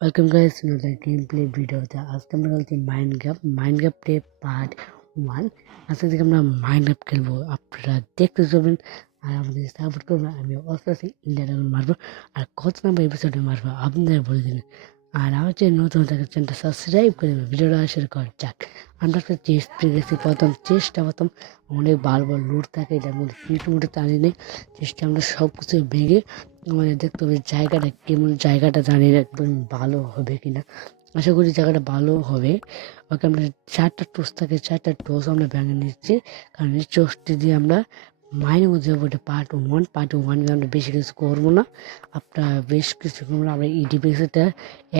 Welcome guys to the game play ভিডিওতে। আজকে আমরা খেলছি মাইনক্রাফট প্লে পার্ট 1। আজকে থেকে আমরা মাইনক্রাফট খেলবো, আপনারা দেখতে যাবেন আর আমাদের সাপোর্ট করবেন। আমি অবশ্যই ইন্ডিয়া ড্রাগন মারবো আর কত নাম্বার এপিসোডে মারবো আপনারা বলে দিন। আর আমার যে নতুন থাকে চ্যানেলটা সাবস্ক্রাইব করে দেবেন। ভিডিওটা শুরু করা যাক। আমরা একটা চেস্ট পেয়ে গেছি। প্রথম অনেক ভালো লুট থাকে, এটার মধ্যে ফিট মুটে টানি নেই। চেষ্টা আমরা সব কিছু ভেঙে আমাদের দেখতে হবে জায়গাটা কেমন, জায়গাটা জানি না একদম ভালো হবে কিনা। আশা করি জায়গাটা ভালো হবে। ওকে আমরা 4টা টোস থাকে, 4টা টোস আমরা ভেঙে নিচ্ছি, কারণ এই টোসটি দিয়ে আমরা মাইনের মধ্যে যাবো। এটা পার্ট ওয়ান আমরা বেশি কিছু করবো না। আপনার বেশ কিছু করবো না। আমরা ইডি পেয়েছি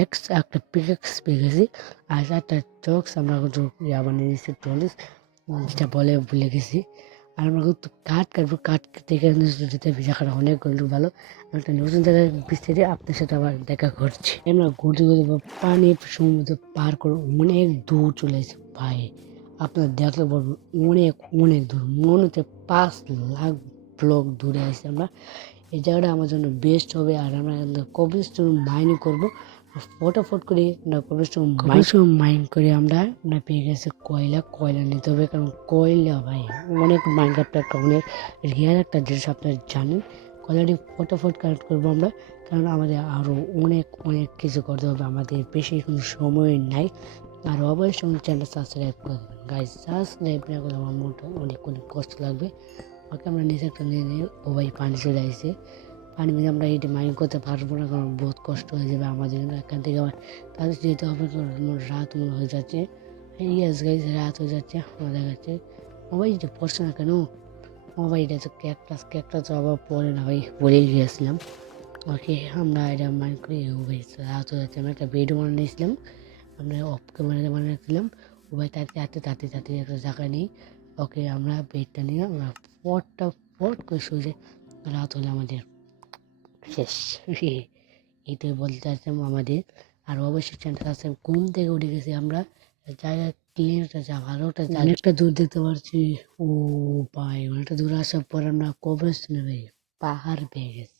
এক্স, একটা পিকেক্স পেয়ে গেছি আর 4টা চক্স আমরা বানিয়ে নিচ্ছি টলিস, যেটা বলে ভুলে গেছি। আর আমরা কিন্তু কাঠ থেকে যেতে জায়গাটা অনেক ভালো। একটা নতুন জায়গায় বিস্তারে আপনার সাথে আবার দেখা ঘটছে। আমরা ঘুরতে পানি সমুদ্র পার করে অনেক দূর চলে এসেছি ভাই। আপনার দেখলে বলবো অনেক দূর, মনে হচ্ছে 5 লাখ ব্লক দূরে আসি আমরা। এই জায়গাটা আমার জন্য বেস্ট হবে। আর আমরা কবলস্টোন মাইনিং করবো ফটাফট করে। আমরা কবলস্টোন মাইন করে আমরা পেয়ে গেছি কয়লা নিতে হবে, কারণ কয়লা ভাই অনেক মাইনক্রাফ্ট একটা অনেক রিয়ার একটা জিনিস, আপনারা জানেন। কয়লাটি ফটাফট কালেক্ট করবো আমরা, কারণ আমাদের আরও অনেক কিছু করতে হবে, আমাদের বেশি কোনো সময় নাই। আর অবশ্যই চ্যানেলটা সাবস্ক্রাইব করে দেবেন গাইজ। সাবস্ক্রাইব না করলে আমার মনটা অনেক কষ্ট লাগবে। ওকে আমরা নিচে একটা নিয়ে নিই। ও ভাই পানি চলে আসছে। পানি মিলে আমরা এটি মাইন করতে পারবো না, কারণ বহুত কষ্ট হয়ে যাবে আমাদের। এখান থেকে আবার তাদের যেতে হবে, কারণ রাত মনে হয়ে যাচ্ছে। ইয়েস গাইজ, রাত হয়ে যাচ্ছে। আমাদের কাছে মোবাইলটা পড়ছে না কেন? মোবাইলটা তো ক্যাকটাস তো আবার পড়ে না ভাই, বলেই গিয়েছিলাম। ওকে আমরা এটা মাইন করি। ও ভাই রাত হয়ে যাচ্ছে। আমরা একটা ভিডিও বানিয়েছিলাম, আমরা অফ ক্যামেরাতে বানিয়েছিলাম। ও ভাই তাতে একটা জায়গা নেই। ওকে আমরা বেডটা নিয়ে আমরা ফট করে শুয়ে রাত হলে আমাদের শেষ। এইটাই বলতে চাচ্ছিলাম আমাদের। আর অবশ্যই চ্যানেলটা সাবস্ক্রাইব। ঘুম থেকে উঠে গেছি আমরা, জায়গা ক্লিন একটা জায়গা, ভালো একটা জায়গা, অনেকটা দূর দেখতে পাচ্ছি। ও ভাই অনেকটা দূর আসার পর আমরা কবরস্থানে ভাই পাহাড় পেয়ে গেছি।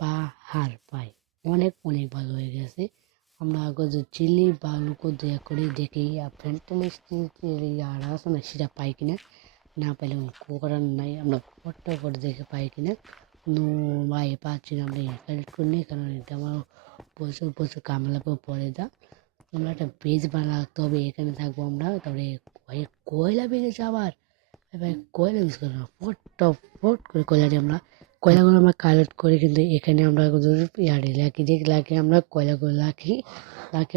পাহাড় পাই অনেক ভালো হয়ে গেছে। আমরা আগে যে চিলি বা লুকো দেয়া করে দেখি আর আছে না, সেটা পাই কিনা। না পাইলে করার নাই, আমরা ফটাফট দেখে পাই কিনা। নো ভাই পাচ্ছি না, আমরা কালেক্ট করি নি, কারণ এটা আমার প্রচুর কামলা পরে যা। আমরা একটা বেজ বানাতে হবে, এখানে থাকবো আমরা। তারপরে ভাই কয়লা বেড়েছে আবার ভাই, কয়লা ইউজ করি না, ফট করে কয়লাগুলো আমরা কালেক্ট করি, কিন্তু এখানে আমরা ইয়ারে লাকি আমরা কয়লাগুলো লাকি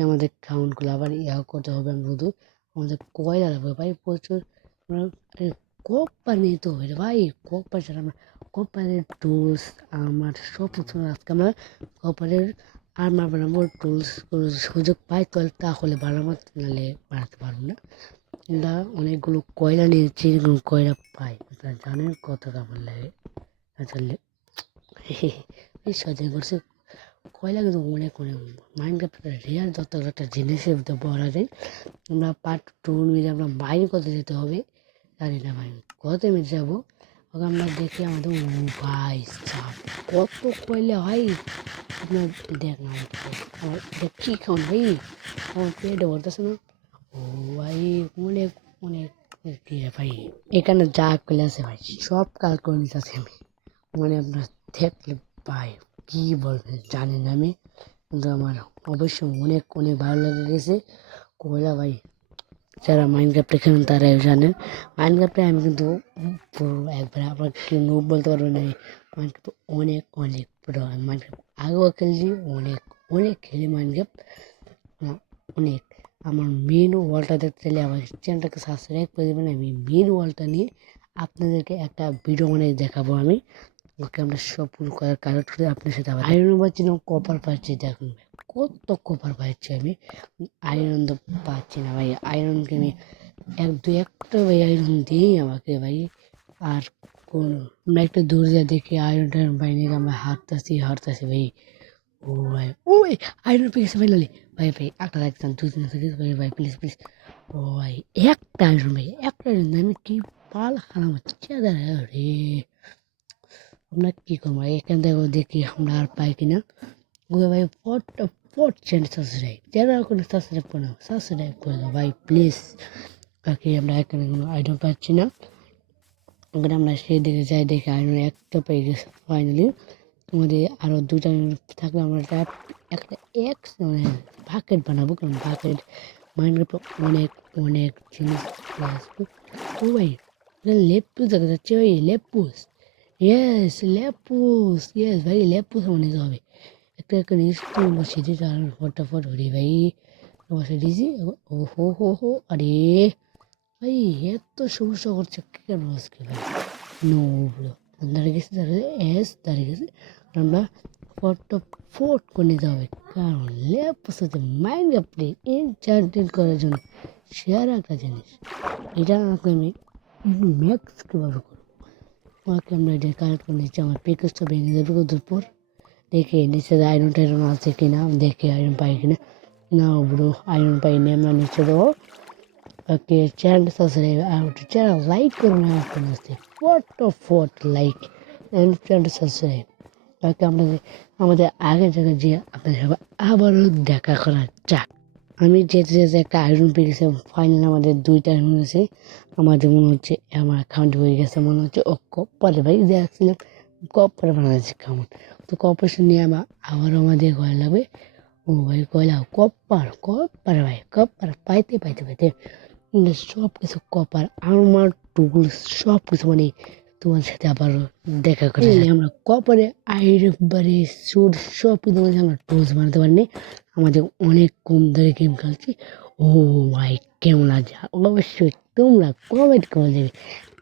আমাদের কাউন্টগুলো আবার করতে হবে। আমরা শুধু আমাদের কয়লা লাগবে ভাই প্রচুর। আমরা কপার নিতে হবে রে ভাই, কপার ছাড়া আমরা কপারের টুলস আমার সব কিছু আজকে আমরা কপারের আর্মার বানাবো। টুলস সুযোগ পাই তাহলে বানাবো, নাহলে বানাতে পারবো না। আমরা অনেকগুলো কয়লা নিয়েছি, এরকম কয়লা পাই, আপনারা জানেন কত কেমন লাগে আসলে। এই সজাগ করছে কয়লা, কিন্তু অনেক মাইনক্রাফ্ট রিয়াল যত একটা জিনিসের ভিতরে বলা যায়। আমরা পার্ট 2 মিলে আমরা মাইন করতে যেতে হবে, জানি না মাইন কত মিনিট যাবো। ওকে আমরা দেখি আমাদের ভাই চাপ কত কয়লা ভাই। আপনার দেখ না আমার কী খাওয়ান ভাই, আমার পেটে ভরতেছে না। ও ভাই অনেক কি ভাই, এখানে যা কয়লা আছে ভাই সব কাল করে নিতেছি আমি। আপনার দেখলে ভাই কী বলবেন জানি না আমি, কিন্তু আমার অবশ্যই অনেক ভালো লেগে গেছে কয়লা ভাই। যারা মাইনক্রাফ্টে খেলেন তারাই জানেন। মাইনক্রাফ্টে আমি কিন্তু পুরো একবার আবার কেউ নোব বলতে পারবে না। মাইনক্রাফ্ট অনেক পুরো মাইনক্রাফ্ট আগেও খেলছি, অনেক খেলি মাইনক্রাফ্ট অনেক। আমার মেন ওয়ালটা দেখতে চাইলে আমার চ্যানেলটাকে সাবস্ক্রাইব করে দেবেন। আমি মেন ওয়ালটা নিয়ে আপনাদেরকে একটা ভিডিও বানিয়ে দেখাবো আমি। ওকে আমরা সব পুরো কালেক্ট করে আপনার সাথে আবার আয়রন পাচ্ছি না, কপার পাচ্ছি। দেখুন কত কপার পাচ্ছি আমি, আয়রন তো পাচ্ছি না ভাই। আয়রনকে আমি একটা ভাই আয়রন দিই আমাকে ভাই। আর কোন আমরা একটা দূর যা দেখি আয়রন টায়রন পাইনি, আমরা হারতাছি ভাই। ও ভাই আয়রন পেয়ে গেছে ফাইনালি। ভাই একটা লাগতাম 2-3 সেকেন্ড ভাই প্লিজ। ও ভাই একটা আয়রন আমি কি পাল খারাপ হচ্ছে রে। আমরা কী করবো এখান থেকে দেখি আমরা আর পাই কিনা। ওকে ভাই ফোর্থ চ্যানেল সাবস্ক্রাইব, যারা এখন সাবস্ক্রাইব করে না সাবস্ক্রাইব করে দাও ভাই প্লিজ। বাকি আমরা এখানে কোনো আইডল পাচ্ছি না, ওখানে আমরা সেই দিকে যাই, দেখে আইডল একটা পেয়ে গেছে ফাইনালি। আমাদের আরও দুটা থাকলে আমরা একটা এক্স মানে বাকেট বানাবো, কারণ বাকেট মাইন্ডক্রাফ্টে অনেক অনেক জিনিস আসবে। ও ভাই এটা লেপুস দেখা যাচ্ছে ভাই, লেপুস, ইয়েস ভাই লেপুস মনে হবে। একটা একটা স্টুল বসিয়ে দিয়েছি আর ফটাফট হরি ভাই বসে দিয়েছি। ও হো আরে ভাই এত সমস্যা করছে কেন আজকে ভাই। নো ব্রো দাঁড়িয়ে গেছে, দাঁড়িয়ে গেছে। আমরা ফটোফট করে নিতে হবে, কারণ ল্যাপটপ সাথে মাইন্ডক্রাফটে এনচান্টেড করার জন্য শেয়ার একটা জিনিস। এটা আমি ম্যাক্স কীভাবে করবো, ওকে আমরা এটা কালেক্ট করে নিচ্ছি। আমার প্যাকেজটা ভেঙে যাবে কত পর দেখে নিচে আয়রন টাইরন আছে কিনা, দেখে আয়রন পাই কিনা। না ব্রো আয়রন পাইনি আমরা, নিচে দেবো। ওকে চ্যানেল সাবস্ক্রাইব আর চ্যানেল লাইক করুন, ফট লাইক অ্যান্ড চ্যানেল সাবস্ক্রাইব। ওকে আমাদের আগের জায়গায় যে আপনাদের সবাই আবারও দেখা করা যাক। আমি যেতে যেতে একটা আয়রন পেয়ে গেছি, ফাইনাল আমাদের দুইটা আয়রন আছে। আমাদের মনে হচ্ছে আমার অ্যাকাউন্ট হয়ে গেছে, মনে হচ্ছে ও কপারে ভাই দেখছিলাম কপারে বানাচ্ছি কেমন। তো কপারেশন নিয়ে আবারও আমাদের কয়লা লাগবে। ও ভাই কয়লা কপার ভাই কপার পাইতে সব কিছু কপার আমার টুল সব কিছু মানে তোমার সাথে আবার দেখা করে আমরা কপারে একবারে সুর সব কিছু আমরা টুলস বানাতে পারিনি। আমাদের অনেক কম ধরে গেম খেলছি। ও ভাই কেমন লাগে অবশ্যই তোমরা কমেন্ট করে দেবে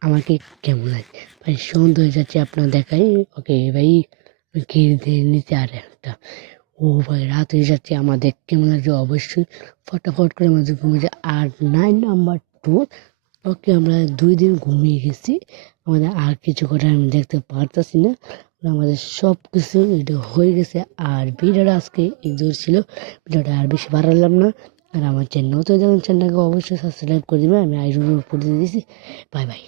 আমাকে কেমন লাগে ভাই। সন্ধ্যা হয়ে যাচ্ছে আপনার দেখাই। ওকে ভাই নিচে আর একটা। ও ভাই রাত হয়ে যাচ্ছে, আমাদের কেমন লাগছে অবশ্যই ফটাফট করে আমাদের ঘুমিয়ে যায়। আর 9 নাম্বার 2 ওকে আমরা 2 দিন ঘুমিয়ে গেছি, আমাদের আর কিছু করে আমি দেখতে পারতেছি না। আমাদের সব কিছু এটা হয়ে গেছে। আর ভিডিওটা আজকে এই দূর ছিল, ভিডিওটা আর বেশি বাড়ালাম না। আর আমার চ্যানেল নতুন চ্যানেলটাকে অবশ্যই সাবস্ক্রাইব করে দেবে, আমি আইডি করে দিয়েছি। Bye bye.